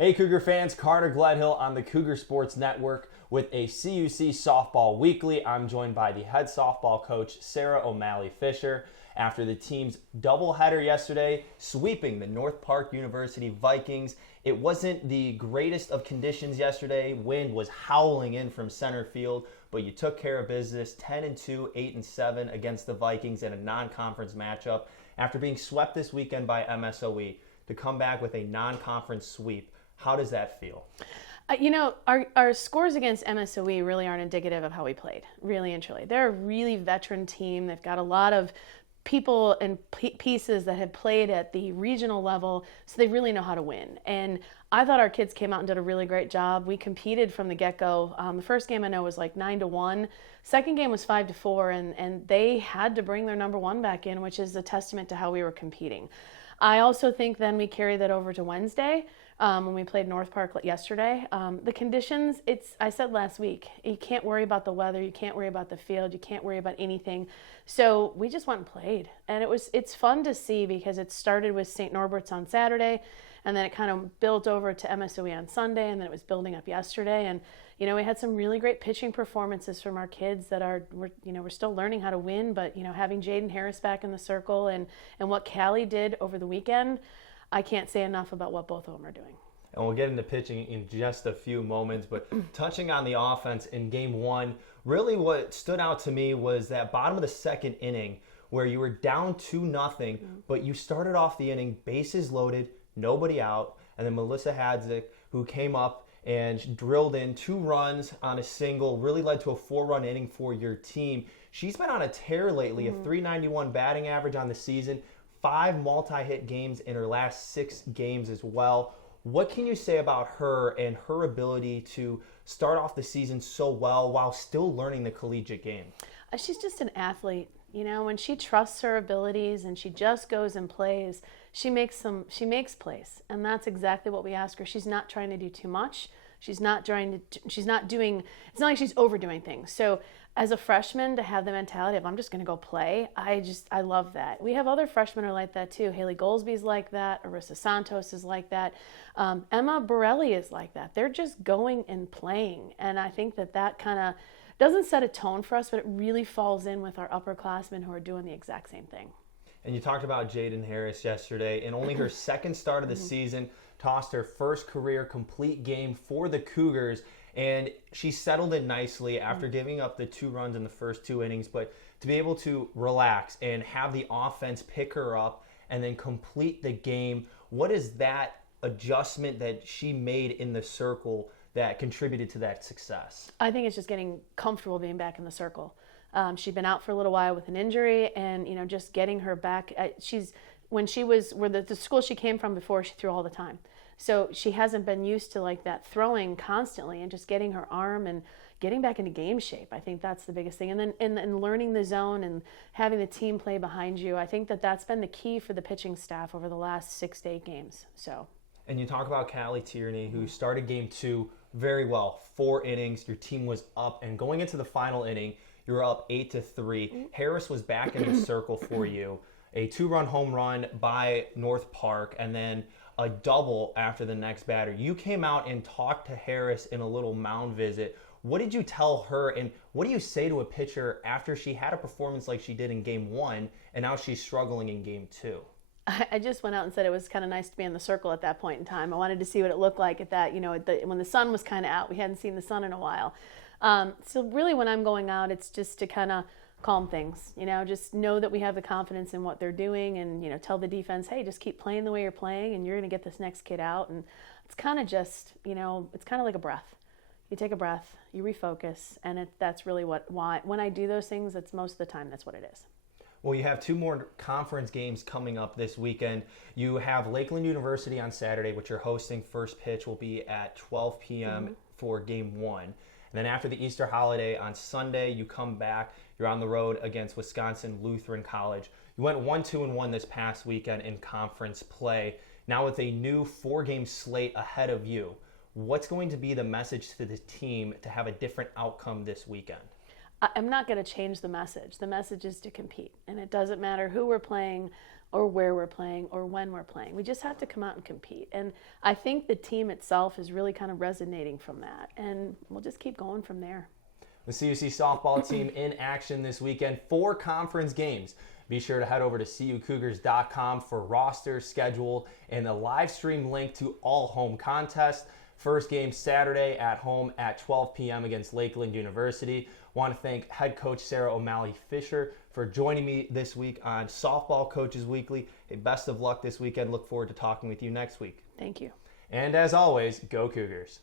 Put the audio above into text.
Hey Cougar fans, Carter Gledhill on the Cougar Sports Network with a CUC Softball Weekly. I'm joined by the head softball coach, Sarah O'Malley-Fisher, after the team's doubleheader yesterday, sweeping the North Park University Vikings. It wasn't the greatest of conditions yesterday. Wind was howling in from center field, but you took care of business, 10-2, 8-7 against the Vikings in a non-conference matchup. After being swept this weekend by MSOE, to come back with a non-conference sweep, how does that feel? Our scores against MSOE really aren't indicative of how we played, really and truly. They're a really veteran team. They've got a lot of people and pieces that have played at the regional level, so they really know how to win. And I thought our kids came out and did a really great job. We competed from the get-go. The first game I know was like 9-1. Second game was 5-4, and they had to bring their number one back in, which is a testament to how we were competing. I also think then we carry that over to Wednesday when we played North Park yesterday. The conditions, I said last week, you can't worry about the weather, you can't worry about the field, you can't worry about anything. So we just went and played. And it's fun to see because it started with St. Norbert's on Saturday, and then it kind of built over to MSOE on Sunday, and then it was building up yesterday. And we had some really great pitching performances from our kids that we're still learning how to win, but having Jaden Harris back in the circle and what Callie did over the weekend, I can't say enough about what both of them are doing. And we'll get into pitching in just a few moments, but touching on the offense in game one, really what stood out to me was that bottom of the second inning where you were down 2-0, but you started off the inning bases loaded, nobody out, and then Melissa Hadzik, who came up and drilled in 2 runs on a single, really led to a 4-run inning for your team. She's been on a tear lately, a .391 batting average on the season, 5 multi-hit games in her last 6 games as well. What can you say about her and her ability to start off the season so well while still learning the collegiate game? She's just an athlete. When she trusts her abilities and she just goes and plays, she makes plays. And that's exactly what we ask her. She's not trying to do too much. It's not like she's overdoing things. So as a freshman, to have the mentality of I'm just going to go play, I love that. We have other freshmen who are like that too. Haley Goldsby's like that. Arissa Santos is like that. Emma Borelli is like that. They're just going and playing. And I think that kind of doesn't set a tone for us, but it really falls in with our upperclassmen who are doing the exact same thing. And you talked about Jaden Harris yesterday. In only her second start of the season, tossed her first career complete game for the Cougars. And she settled in nicely after giving up the 2 runs in the first 2 innings. But to be able to relax and have the offense pick her up and then complete the game, what is that adjustment that she made in the circle that contributed to that success? I think it's just getting comfortable being back in the circle. She'd been out for a little while with an injury, and just getting her back. The school she came from before, she threw all the time. So she hasn't been used to like that throwing constantly, and just getting her arm and getting back into game shape. I think that's the biggest thing. And then and learning the zone and having the team play behind you. I think that's been the key for the pitching staff over the last 6 to 8 games. So. And you talk about Callie Tierney, who started game 2 very well, 4 innings. Your team was up, and going into the final inning, you were up 8-3. Harris was back in the circle for you. A 2-run home run by North Park, and then a double after the next batter. You came out and talked to Harris in a little mound visit. What did you tell her, and what do you say to a pitcher after she had a performance like she did in game 1, and now she's struggling in game 2? I just went out and said it was kind of nice to be in the circle at that point in time. I wanted to see what it looked like at that, when the sun was kind of out. We hadn't seen the sun in a while. So really when I'm going out, it's just to kind of calm things, just know that we have the confidence in what they're doing, and, tell the defense, hey, just keep playing the way you're playing, and you're going to get this next kid out. And it's kind of just, it's kind of like a breath. You take a breath, you refocus, and that's really why when I do those things, it's most of the time that's what it is. Well, you have 2 more conference games coming up this weekend. You have Lakeland University on Saturday, which you're hosting. First pitch will be at 12 p.m. for game 1. And then after the Easter holiday on Sunday, you come back. You're on the road against Wisconsin Lutheran College. You went 1-2-1 this past weekend in conference play. Now with a new 4-game slate ahead of you, what's going to be the message to the team to have a different outcome this weekend? I'm not going to change the message. The message is to compete, and it doesn't matter who we're playing, or where we're playing or when we're playing. We just have to come out and compete. And I think the team itself is really kind of resonating from that. And we'll just keep going from there. The CUC softball team in action this weekend, 4 conference games. Be sure to head over to cucougars.com for roster, schedule, and the live stream link to all home contests. First game Saturday at home at 12 p.m. against Lakeland University. Want to thank head coach Sarah O'Malley-Fisher for joining me this week on Softball Coaches Weekly. Hey, best of luck this weekend. Look forward to talking with you next week. Thank you. And as always, go Cougars.